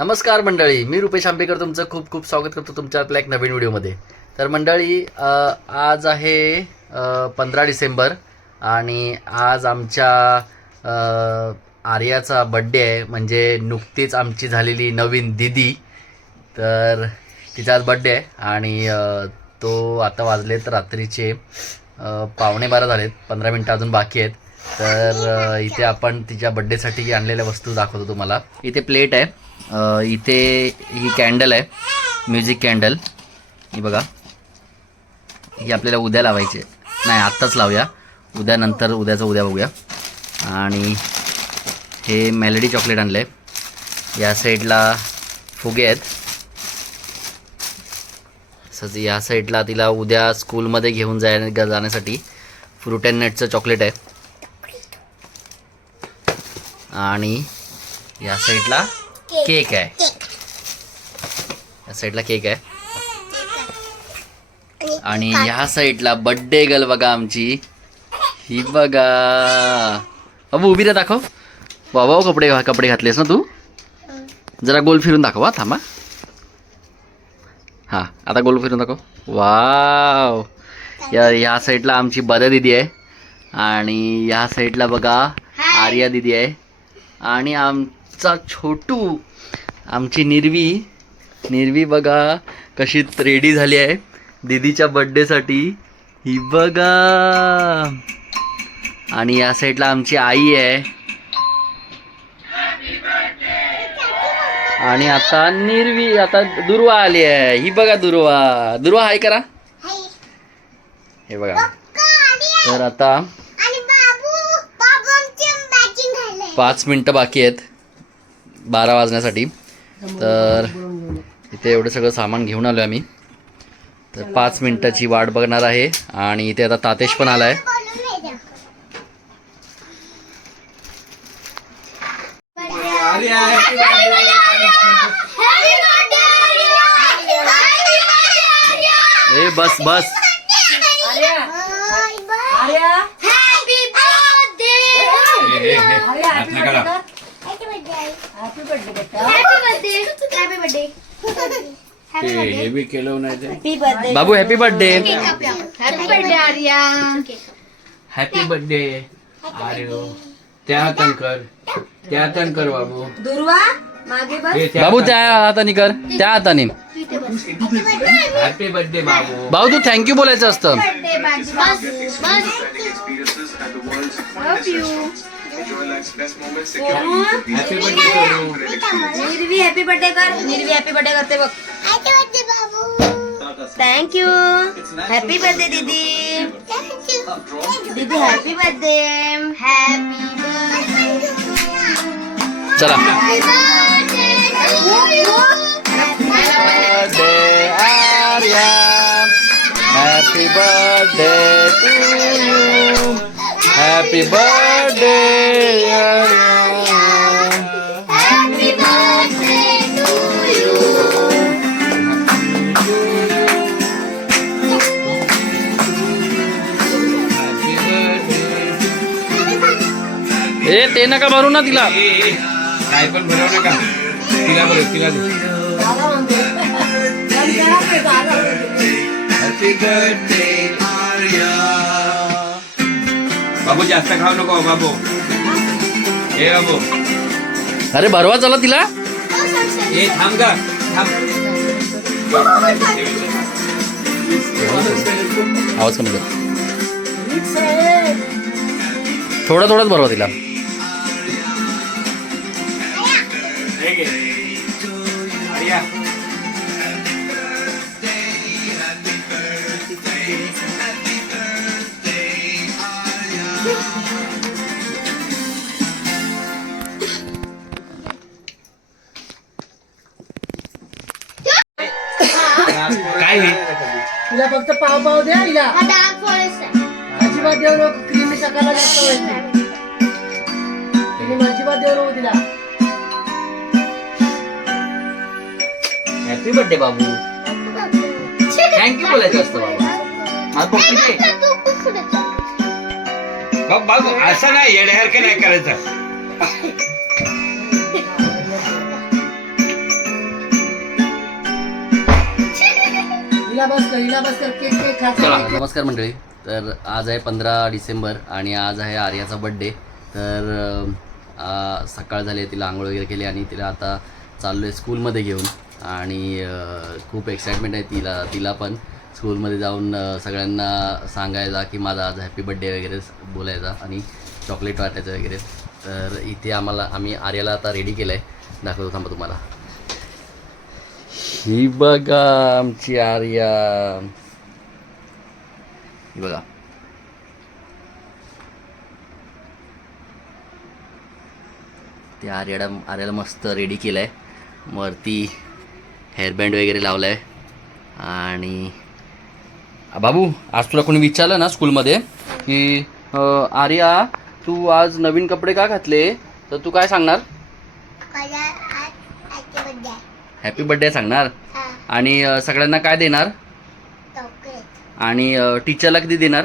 नमस्कार मंडळी, मी रुपेश आंबेकर तुमचं खूप खूप स्वागत करतो तुमच्या आपल्या एक नवीन व्हिडिओमध्ये. तर मंडळी, आज आहे 15 डिसेंबर आणि आज आमच्या आर्याचा बड्डे आहे. म्हणजे नुकतीच आमची झालेली नवीन दिदी, तर तिचा आज बड्डे आहे आणि तो आता वाजलेत रात्रीचे 11:15 झालेत. 15 मिनटं अजून बाकी आहेत. तर इथे आपण तिच्या बड्डेसाठी आणलेल्या वस्तू दाखवतो तुम्हाला. इथे प्लेट आहे, इथे ही कॅन्डल आहे, म्युझिक कॅन्डल. ही बघा, ही आपल्याला उद्या लावायची आहे. नाही, आत्ताच लावूया, उद्याचं उद्या बघूया. आणि हे मेलडी चॉकलेट आणलं आहे. या साईडला फुगे आहेत. असंच या साईडला तिला उद्या स्कूलमध्ये घेऊन जाण्यासाठी फ्रूट अँड नटचं चॉकलेट आहे. आणि या साईडला केक आहे. या साईडला केक आहे. आणि ह्या साईडला बड्डे गर्ल बघा आमची. ही बघा बाबू, उभी रे, दाखव. बाबा कपडे घातलेस ना तू. जरा गोल फिरून दाखव. हा, थांबा. हां, आता गोल फिरून दाखव. वाव. या साईडला आमची बदा दिदी आहे. आणि या साईडला बघा आर्या दिदी आहे. आणि आमचा छोटू, आमची निर्वी बघा कशी रेडी झाली आहे दीदीच्या बड्डेसाठी. ही बघा. आणि या साईडला आमची आई आहे. आणि आता दुर्वा आली आहे. ही बघा दुर्वा हाय करा. हे बघा. तर आता 5 मिनटं बाकी आहेत 12 वाजण्यासाठी. तर इथे एवढं सगळं सामान घेऊन आलो आम्ही. तर 5 मिनटाची वाट बघणार आहे. आणि इथे आता तातेश पण आलाय. ए बस बस. हे बी केलं नाही. बाबू हॅपी बर्थडे. हॅपी बर्थडे आर्यो. त्या हातान कर बाबू. दुर्वा मागे बस. बाबू त्या हाताने कर, त्या हाताने. हॅपी बर्थडे बाबू. भाऊ तू थँक्यू बोलायचं असतं. हॅपी बर्थडे करू. निर्वी हॅपी बर्थडे कर. निर्वी हॅपी बर्थडे करते बघ. थँक्यू. हॅपी बर्थडे दीदी. दीदी हॅपी बर्थडे. चला. Happy birthday to you. Happy birthday ए ते नका भरू ना तिला. काय पण भरव नका. तिला दे. Happy birthday Arya. बाबू जास्त खाऊ नको बाबू. हे बाबू. अरे भरवा चला तिला. हे थांब का. आवाज कमी कर. थोडाच भरवा तिला. काय हे? तुला फक्त पाव द्या हिला. अजिबात देऊ नको. क्रीम सकाळला जास्त व्हायची. अजिबात देऊ नको तिला. हॅपी बर्थडे बाबू. थँक्यू बोलायचं असतं बाबा. बाबू असं नाही, येड्यासारखं नाही करायचं. हिला बस कर केक खा चला नमस्कार मंडळी. तर आज आहे 15 डिसेंबर आणि आज आहे आर्याचा बड्डे. तर सकाळ झाली आहे, तिला आंघोळ वगैरे केली आणि तिला आता चाललो आहे स्कूलमध्ये घेऊन. आणि खूप एक्साइटमेंट आहे तिला पण स्कूलमध्ये जाऊन सगळ्यांना सांगायचा की माझा आज हॅपी बड्डे वगैरे बोलायचा आणि चॉकलेट वाटायचं वगैरे. तर इथे आम्ही आर्याला आता रेडी केलं आहे, दाखवतो थांबा तुम्हाला. ही बघा आमची आर्या, ही बघा. ते आर्याला मस्त रेडी केलं आहे, वरती हेअरबँड वगैरे लावलं आहे. आणि बाबू आज तुला कोणी विचारलं ना स्कूलमध्ये की आर्या तू आज नवीन कपडे का घातले, तर तू काय सांगणार? हॅपी बर्थडे सांगणार. आणि सगळ्यांना काय देणार? आणि टीचरला किती देणार?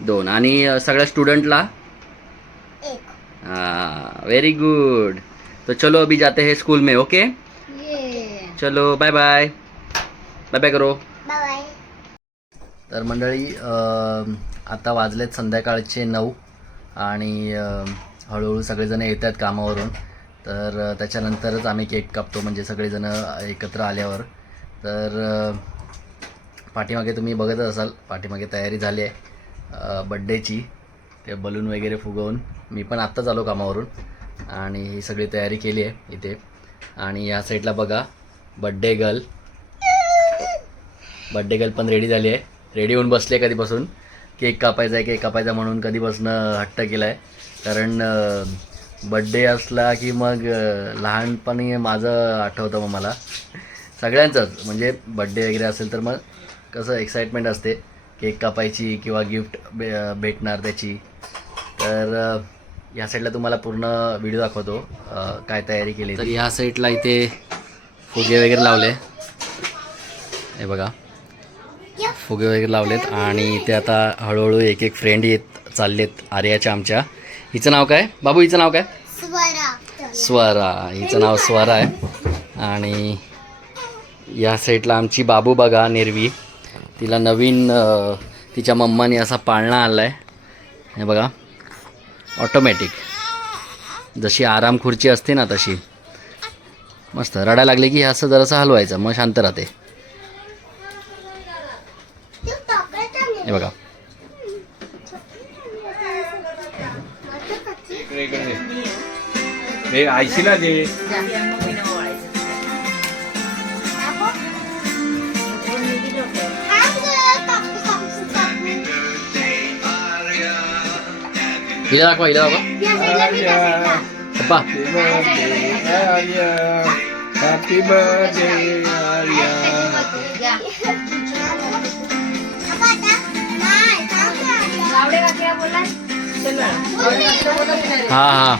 2. आणि सगळ्या स्टुडंटला? 1. हाँ वेरी गुड. तो चलो अभी जाते हैं स्कूल में. ओके चलो बाय बाय. बाय बाय करो. बाय. तर मंडळी आता वाजलेत संध्याकाळचे 9 आणि हळूहळू सगळेजण येत आहेत कामावरून. तर त्याच्यानंतरच आम्ही केक कापतो, म्हणजे सगळेजण एकत्र आल्यावर. तर पाठीमागे तुम्ही बघतच असाल, पाठीमागे तयारी झाली आहे बड्डेची. ते बलून वगैरे फुगवून मी पण आत्ताच आलो कामावरून आणि ही सगळी तयारी केली आहे इथे. आणि या साईडला बघा बड्डे गर्ल पण रेडी झाली आहे, रेडी होऊन बसले कधीपासून. केक कापायचा म्हणून कधीपासून हट्ट केला आहे. कारण बड्डे असला की मग लहानपणी माझं आठवतं मग मला सगळ्यांचंच, म्हणजे बड्डे वगैरे असेल तर मग कसं एक्साइटमेंट असते केक कापायची किंवा गिफ्ट भेटणार त्याची. तर या साईडला तुम्हाला पूर्ण व्हिडिओ दाखवतो काय तयारी केली. तर या साईडला इथे फुगे वगैरे लावले, हे बघा फुगे वगैरे लावलेत. आणि इथे आता हळूहळू एक फ्रेंड चाललेत आर्याच्या आमच्या. हिचं नाव काय बाबू? हिचं नाव काय? स्वरा. हिचं नाव स्वरा आहे. आणि या साईडला आमची बाबू बघा निर्वी, तिला नवीन तिच्या मम्माने असा पाळणा आणला आहे, हे बघा ऑटोमॅटिक, जशी आराम खुर्ची असते ना तशी. मस्त रडायला लागले की असं जरासं हलवायचं मग शांत राहते. हे बघा हे आयशीला दे. हिला दाखवा पप्पा. Happy birthday Arya. हां हां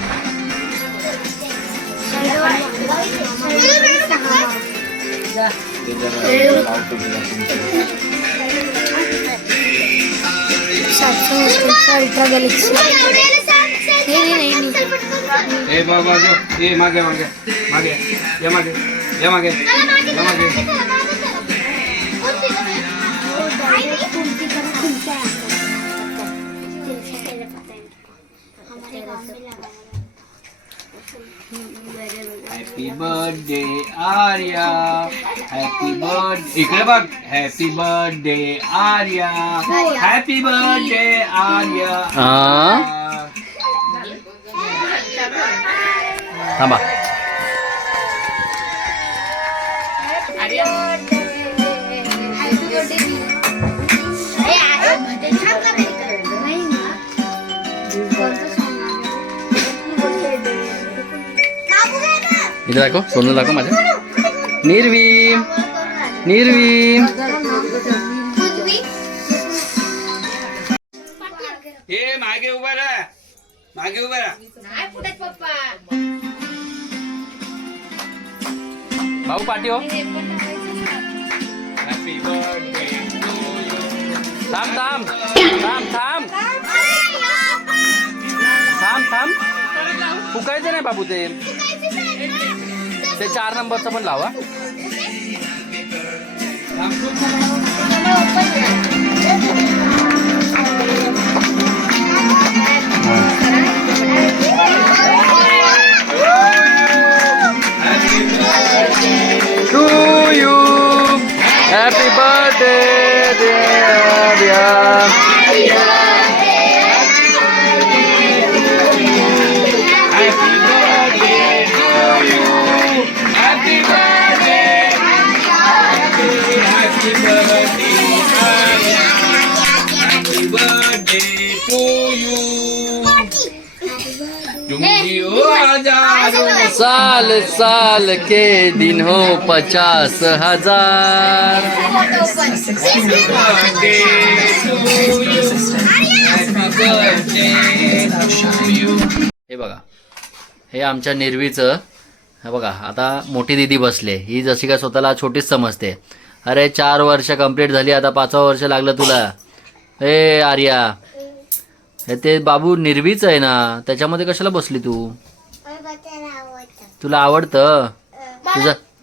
अल्ट्रा गॅलेक्सी. हे बाबा ये मागे मागे मागे या मागे या मागे या मागे. Happy birthday Arya. Happy birthday इकडे बघ. Happy birthday Arya. Happy birthday Arya. थांबा. इथे दाखव, सोनू दाखव माझ्या. निर्वी हे मागे उभा राहा, मागे उभा राहा. भाऊ पाठी हो. Happy birthday to you. थांब थांब थांब थांब थांब थांब. फुकायचं नाही बाबू, ते 4 नंबरचं पण लावा. टू यू हॅपी बर्थडे साल साल के दिन हो 50,000. हे बघा, हे आमच्या निर्वीचं. हे बघा, आता मोठी दिदी बसले. ही जशी काय स्वतःला छोटीच समजते. अरे 4 वर्ष कंप्लीट झाली, आता 5वं वर्ष लागलं तुला. ए आर्या, हे ते बाबू निर्वीच आहे ना, त्याच्यामध्ये कशाला बसली तू? तुला आवडतं?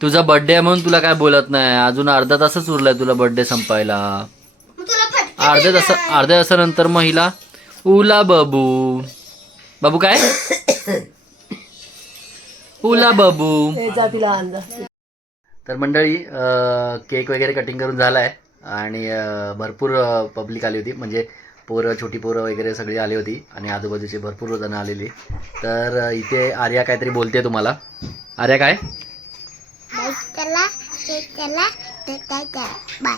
तुझा बर्थडे आहे म्हणून तुला काय बोलत नाही. अजून अर्धा तासच उरलाय तुला बर्थडे संपायला. अर्ध्या तासानंतर महिला उला बाबू. बाबू काय? उला बाबू. तर मंडळी, केक वगैरे कटिंग करून झालाय आणि भरपूर पब्लिक आली होती. म्हणजे पोरं, छोटी पोरं वगैरे सगळी आली होती आणि आजूबाजूचे भरपूर जण आलेली. तर इथे आर्या काहीतरी बोलते तुम्हाला. आर्या काय? बाय.